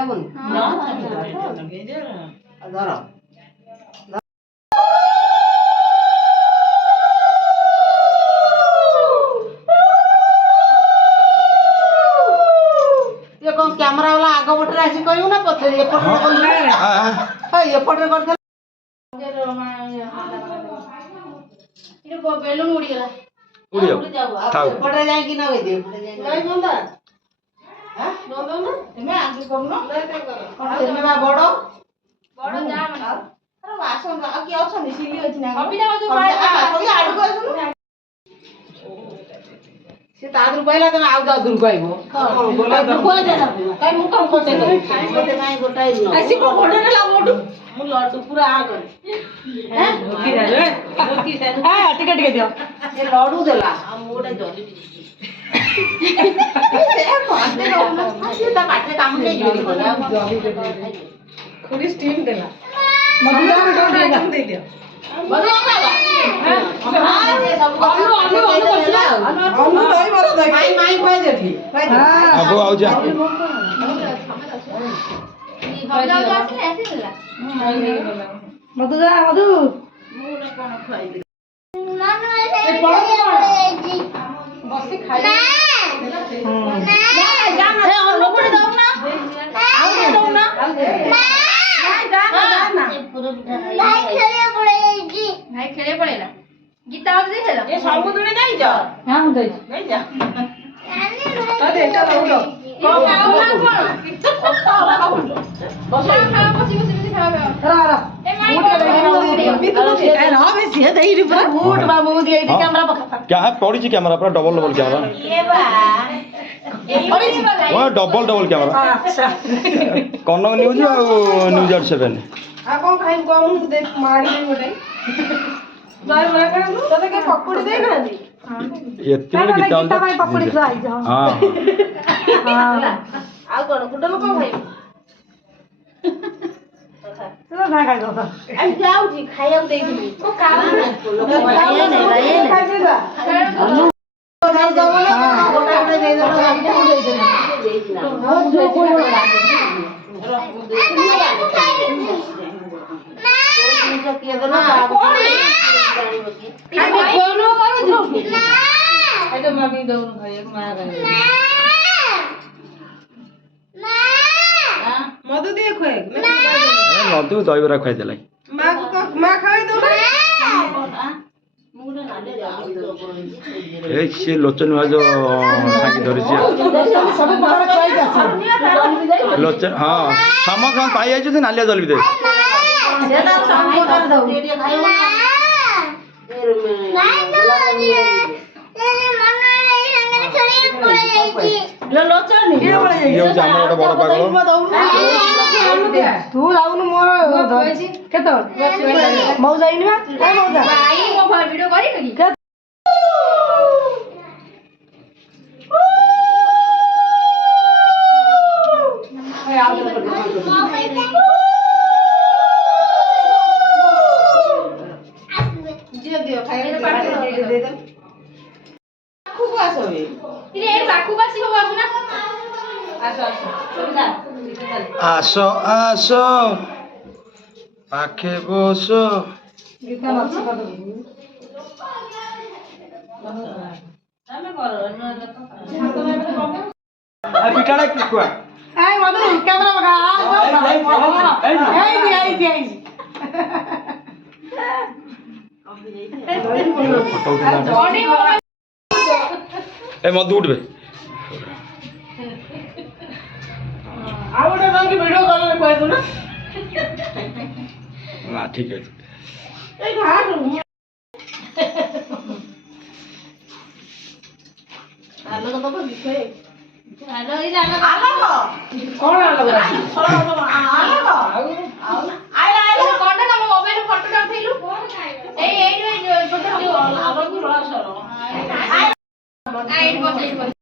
ହବନି ଧର କ୍ୟାମେରା वाला आग पटरे आसी कहू ना पछे एपटरे एपटरे करथले बेलून उड़ी गला एपटरे जाई कि ना होई दे नहीं बंदा हां बंदा ना एमे आगे करनो तेमे बा बड़ो बड़ो जा मन अरे वासन आ कि अछनी सिली अछि ना कविता जो बाय आडू को आसनु से तादरु पहिला तमे आउ दादरु कहबो कोन बोला तो कोइ देना काई मु कोन कोटे कोटे नाही गोटाई न आसी को कोटे ने लागोडू मु लड्डू पूरा आ गई हैं की रे हां टिके टिके दियो से लड्डू देला आ मोटा जली से पाते न से ता पाटे काम के जोड़ी बोला जली दे थोड़ी स्टीम देला मधुरा में दे दियो मधुरा बाबा हां ये सब अनु दही बरा दही माई कह देठी अब आउ जा मधु जा मधु बसी खाई भाई खेले पड़ेला गीता और दे हेलो ए सबु दुनी नहीं जा हां हम दे नहीं जा अरे एटा लाउलो को खाओ ना कोन ओता वाला खाओ बस खा बसी खाओ रा ए माई ए रा बे से दई रे पूरा बूट बा मु दे एटी कैमरा पका क्या है पड़ी छी कैमरा पूरा डबल डबल कैमरा ये बा पड़ी छी बा वो डबल डबल कैमरा अच्छा कौन न्यूज और न्यूज 7 आ कोन खाइ को मु देख मारी गोटे बाय बाय तते के पकोड़ी दे ना दी एते गीता भाई पकोड़ी जाई जा हां हां आ कोन गुड लोक भाई चलो ना खाइ दो अब जाऊ जी खाइया दे दी को काम लोक भाई नहीं खाइ दे दा नहीं दो बोले गोटा गोटा दे दो दे दो बहुत जो कोई किया तो ना कौन है अरे कोनो करो जो ना ए तो मम्मी दो भाई एक मां गए ना मधु देखो एक मधु दही बरा खाई देलाई मां को मां खाई दो ना ए से लोचन हुआ जो साकी धरि छी सब बाहर खाई जा लोचन हां समझ पाई आइ जे नालिया जलबी दे सेदा सब कर दो टेडी खाइयो ना नहीं तो ये मन नहीं संगे छोड़ी पड़े जाई लो लोचन नहीं के पड़े जाई ये जामर बड़ पागल तू लाउनु मोर केतो मौ जाइनी बा ए मौ जा भाई मो वीडियो करी लगी ए आ दियो खाइ दे दे खूब आसो बे इले ए बाकू बासी हो बाबू ना आसो आसो आसो पाखे बसो गीता नाच कर ଆମେ କର आ पिटाड़ा कुआ ए मधु कैमरा बगा आई दी फोटो उठा ए मधु उठबे आवडे बाकी वीडियो कॉल में कह दो ना हां ठीक है ए हां आलो तो बाबा दिखे आलो ई जाना आलो कौन आलो आलो आइला कोन ना मोबाइल फोटो उठैलु ए छोटा आलो की बड़ा सरो आई बस